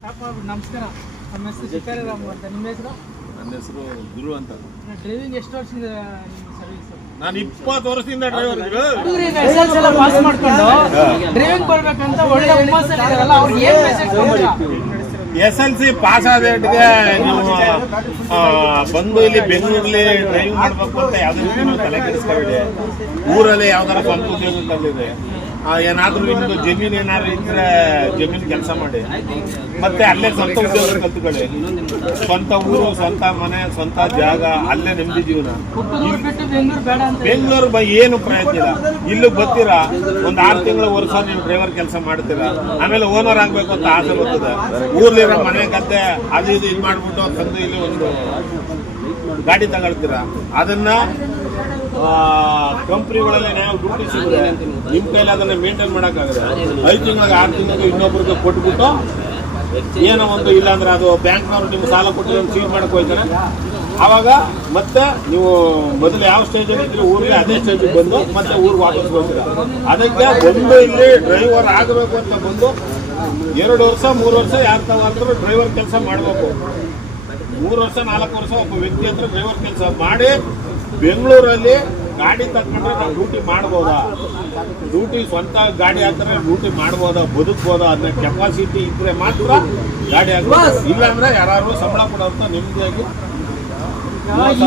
ನಮಸ್ಕಾರ. ನಮ್ಮ ಹೆಸರು ಶಿಕಾರಿ ರಾಮು ಅಂತ. ನಿಮ್ಮ ಹೆಸರು? ನನ್ನ ಹೆಸರು ಗುರು ಅಂತ. ಡ್ರೈವಿಂಗ್ ಎಷ್ಟು ವರ್ಷದಿಂದ ಸರ್ವಿಸ್? ನಾನು 20 ವರ್ಷದಿಂದ ಡ್ರೈವರ್. ಲೈಸೆನ್ಸ್ ಎಲ್ಲ ಪಾಸ್ ಮಾಡ್ಕೊಂಡು ಡ್ರೈವಿಂಗ್ ಬರ್ಬೇಕಂತ ಒಳ್ಳೆ ಹುಮ್ಮಸ್ಸಲ್ಲಿದ್ದಾರಲ್ಲ, ಅವ್ರಿಗೆ ಏನು ಮೆಸೇಜ್ ಕೊಡ್ತೀರಾ? SLC ಪಾಸ್ ಆದಟ್ಟಿಗೆ ನೀವು ಬಂದು ಇಲ್ಲಿ ಬೆಂಗಳೂರಲ್ಲಿ ಡ್ರೈವಿಂಗ್ ಮಾಡಬೇಕು ಅಂತ ಯಾವುದೇ ರೀತಿ ನೀವು ತಲೆ ಕೆಡಿಸ್ಕೊಬೇಡಿ. ಊರಲ್ಲಿ ಯಾವ್ದಾರ ಸ್ವಂತ ಉದ್ಯೋಗ ತಂದಿದೆ, ಏನಾದ್ರೂ ನಿಮ್ದು ಜಮೀನು ಏನಾದ್ರು ಇದ್ರೆ ಜಮೀನು ಕೆಲಸ ಮಾಡಿ, ಮತ್ತೆ ಅಲ್ಲೇ ಸ್ವಂತ ಉದ್ಯೋಗ ಕಲ್ತ್ಕೊಳ್ಳಿ. ಸ್ವಂತ ಊರು, ಸ್ವಂತ ಮನೆ, ಸ್ವಂತ ಜಾಗ, ಅಲ್ಲೇ ನೆಮ್ಮದಿ ಜೀವನ. ಬೆಂಗಳೂರು ಏನು ಪ್ರಯತ್ನ ಇಲ್ಲ. ಇಲ್ಲಿಗೆ ಬರ್ತೀರಾ, ಒಂದು 6 ತಿಂಗಳು ವರ್ಷ ನೀವು ಡ್ರೈವರ್ ಕೆಲಸ ಮಾಡ್ತೀರಾ, ಆಮೇಲೆ ಓನರ್ ಆಗ್ಬೇಕು ಅಂತ ಆಸೆ ಬರ್ತದೆ. ಊರ್ಲಿರೋ ಮನೆ ಗದ್ದೆ ಅದು ಇದು ಇದು ಮಾಡ್ಬಿಟ್ಟು ತಂದು ಇಲ್ಲಿ ಒಂದು ಗಾಡಿ ತಗೊಳ್ತೀರಾ. ಅದನ್ನ ಕಂಪ್ನಿಗಳಲ್ಲಿ ನಾವು ಡ್ಯೂಟಿ ಸಿಗುತ್ತೆ, ನಿಮ್ಮ ಕೈಲಿ ಅದನ್ನ ಮೇಂಟೈನ್ ಮಾಡೋಕ್ಕಾಗಲ್ಲ. 5 ತಿಂಗಳಿಗೆ 6 ತಿಂಗಳಿಗೆ ಇನ್ನೊಬ್ರಿಗೆ ಕೊಟ್ಬಿಟ್ಟು ಏನೋ ಒಂದು, ಇಲ್ಲಾಂದ್ರೆ ಅದು ಬ್ಯಾಂಕ್ನವ್ರು ನಿಮ್ಗೆ ಸಾಲ ಕೊಟ್ಟು ಸೀಲ್ ಮಾಡಕ್ ಹೋಗ್ತಾರೆ. ಆವಾಗ ಮತ್ತೆ ನೀವು ಮೊದಲು ಯಾವ ಸ್ಟೇಜಲ್ಲಿ ಇದ್ರೆ ಊರಿಗೆ ಅದೇ ಸ್ಟೇಜಿಗೆ ಬಂದು ಮತ್ತೆ ಊರಿಗೆ ವಾಪಸ್ ಹೋಗ್ತೀರಾ. ಅದಕ್ಕೆ ಒಂದು ಇಲ್ಲಿ ಡ್ರೈವರ್ ಆಗಬೇಕು ಅಂತ ಬಂದು 2 ವರ್ಷ 3 ವರ್ಷ ಯಾರು ತಗೊಂಡ್ರು ಡ್ರೈವರ್ ಕೆಲಸ ಮಾಡಬೇಕು. 3 ವರ್ಷ 4 ವರ್ಷ ಒಬ್ಬ ವ್ಯಕ್ತಿ ಹತ್ರ ಡ್ರೈವರ್ ಕೆಲಸ ಮಾಡಿ ಬೆಂಗಳೂರಲ್ಲಿ ಗಾಡಿ ತಗೊಂಡ್ರೆ ನಾವು ಡ್ಯೂಟಿ ಮಾಡ್ಬೋದಾ, ಡ್ಯೂಟಿ ಸ್ವಂತ ಗಾಡಿ ಹಾಕಿದ್ರೆ ಡ್ಯೂಟಿ ಮಾಡ್ಬೋದಾ, ಬದುಕ್ಬೋದಾ ಅನ್ನೋ ಕೆಪಾಸಿಟಿ ಇದ್ರೆ ಮಾತ್ರ ಗಾಡಿ ಹಾಕ್ಬೋದು. ಇಲ್ಲಾಂದ್ರೆ ಯಾರು ಸಂಬಳ ಕೊಡೋಂತ ನೆಮ್ಮದಿಯಾಗಿ